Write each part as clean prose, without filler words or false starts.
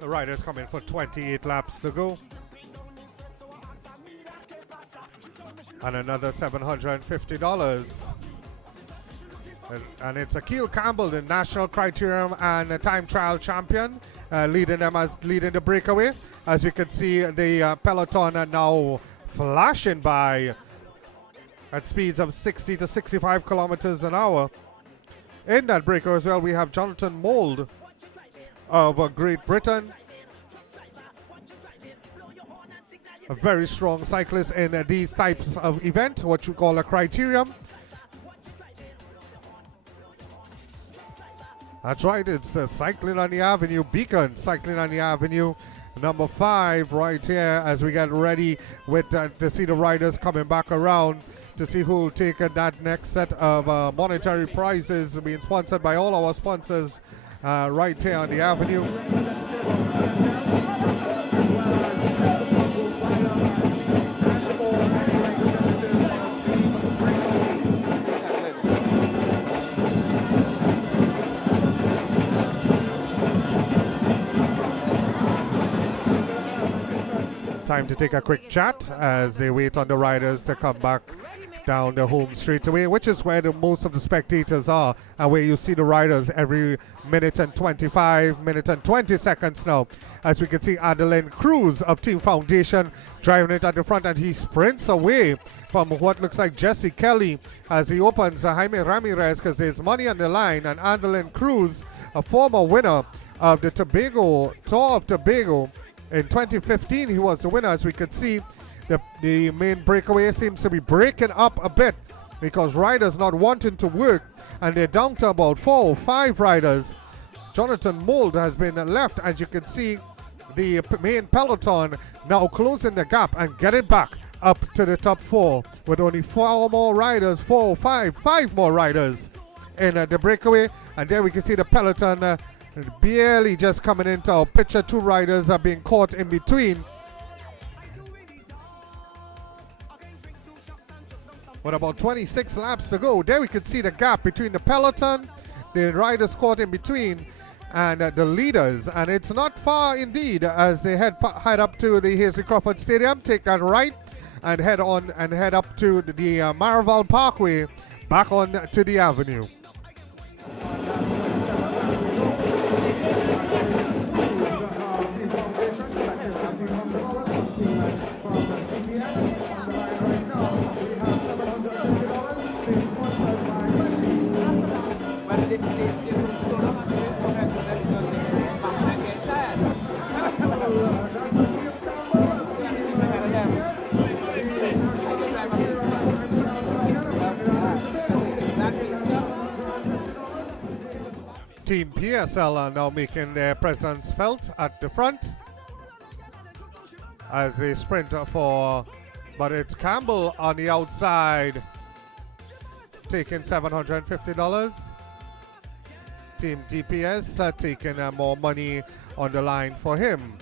The riders come in for 28 laps to go. And another $750. And it's Akil Campbell, the national criterium and time trial champion, leading the breakaway. As you can see, the peloton are now flashing by at speeds of 60 to 65 kilometers an hour. In that breakaway as well, we have Jonathan Mould of Great Britain. A very strong cyclist in these types of event, what you call a criterium. That's right, it's Cycling on the Avenue, Beacon Cycling on the Avenue, number 5 right here as we get ready with to see the riders coming back around to see who will take that next set of monetary prizes, being sponsored by all our sponsors right here on the Avenue. Time to take a quick chat as they wait on the riders to come back down the home straightaway, which is where most of the spectators are and where you see the riders every minute and 25, minute and 20 seconds now. As we can see, Adeline Cruz of Team Foundation driving it at the front, and he sprints away from what looks like Jesse Kelly as he opens Jaime Ramirez because there's money on the line. And Adeline Cruz, a former winner of the Tour of Tobago, in 2015, he was the winner. As we can see, the main breakaway seems to be breaking up a bit because riders not wanting to work, and they're down to about 4 or 5 riders. Jonathan Mould has been left. As you can see, the main peloton now closing the gap and getting back up to the top 4 with only 4 more riders, 4 or 5 more riders in the breakaway. And there we can see the peloton barely just coming into our picture. 2 riders are being caught in between. With about 26 laps to go, there we can see the gap between the peloton, the riders caught in between, and the leaders. And it's not far indeed as they head up to the Hazley Crawford Stadium, take that right, and head up to the Maraval Parkway, back on to the Avenue. Team PSL are now making their presence felt at the front as they sprint but it's Campbell on the outside taking $750. Team DPS taking more money on the line for him.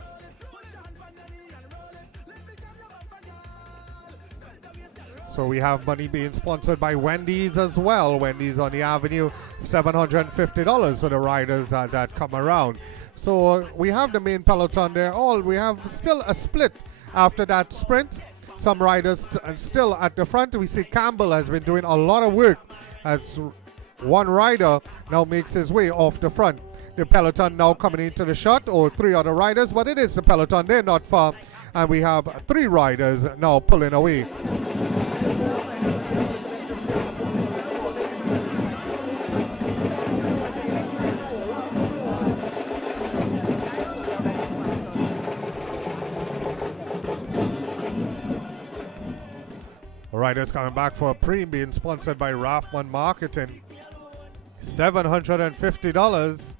So we have money being sponsored by Wendy's as well. Wendy's on the Avenue, $750 for the riders that come around. So we have the main peloton there. We have still a split after that sprint. Some riders still at the front. We see Campbell has been doing a lot of work as one rider now makes his way off the front. The peloton now coming into the shot, or 3 other riders, but it is the peloton. They're not far. And we have 3 riders now pulling away. Riders coming back for a preem being sponsored by Rathman Marketing. $750.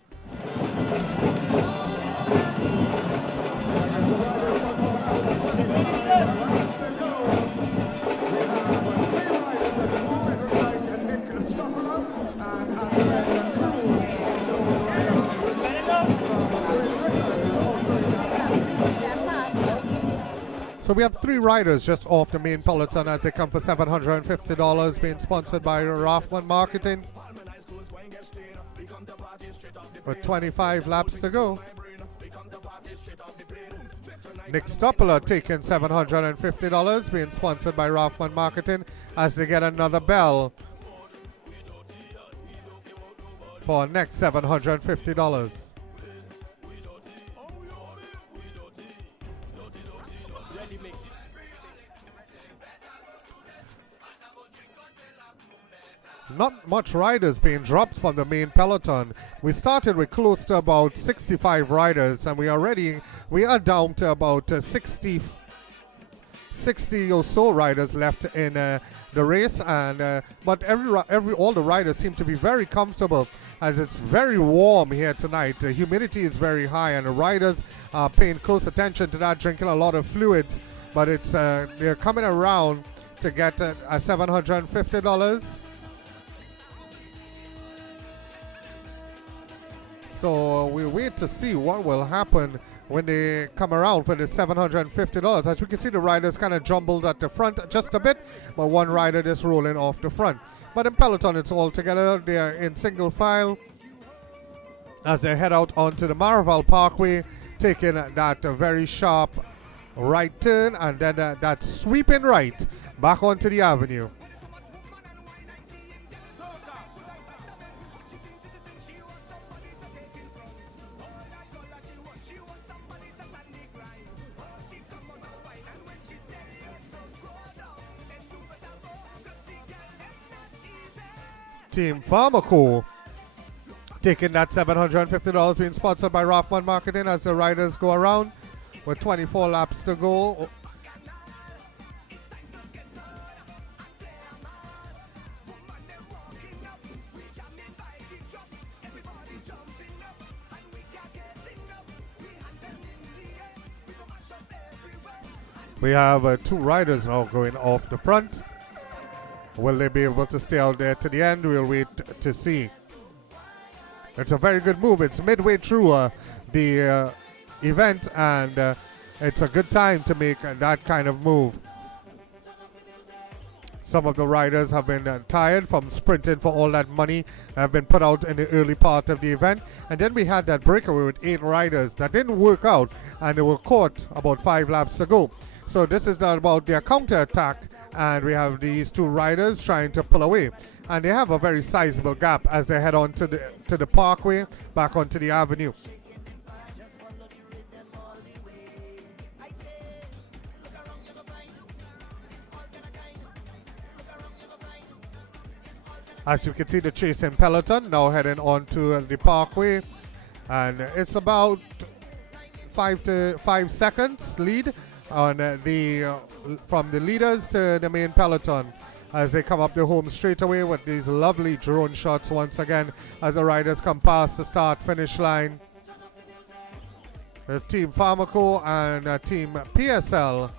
So we have 3 riders just off the main peloton as they come for $750, being sponsored by Rothman Marketing. With 25 laps to go. Nick Stoppler taking $750, being sponsored by Rothman Marketing as they get another bell for next $750. Not much riders being dropped from the main peloton. We started with close to about 65 riders, and we are down to about 60 or so riders left in the race. And but all the riders seem to be very comfortable as it's very warm here tonight. The humidity is very high, and the riders are paying close attention to that, drinking a lot of fluids. But it's they're coming around to get a $750. So we wait to see what will happen when they come around for the $750. As we can see, the riders kind of jumbled at the front just a bit, but one rider is rolling off the front. But in peloton, it's all together. They are in single file as they head out onto the Maraval Parkway, taking that very sharp right turn and then that sweeping right back onto the avenue. Team Pharmaco taking that $750, being sponsored by Rothman Marketing as the riders go around with 24 laps to go. We have 2 riders now going off the front. Will they be able to stay out there to the end? We'll wait to see. It's a very good move. It's midway through the event, and it's a good time to make that kind of move. Some of the riders have been tired from sprinting for all that money that have been put out in the early part of the event. And then we had that breakaway with 8 riders that didn't work out, and they were caught about 5 laps to go. So this is about their counter-attack, and we have these 2 riders trying to pull away. And they have a very sizable gap as they head on to the parkway, back onto the avenue. As you can see, the chasing peloton now heading on to the parkway, and it's about 5 seconds lead on from the leaders to the main peloton as they come up the home straightaway with these lovely drone shots once again as the riders come past the start-finish line. Team Pharmaco and Team PSL.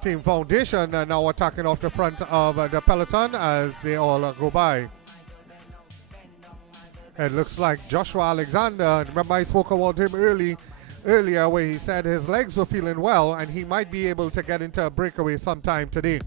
Team Foundation now attacking off the front of the peloton as they all go by. It looks like Joshua Alexander. Remember, I spoke about him earlier where he said his legs were feeling well and he might be able to get into a breakaway sometime today.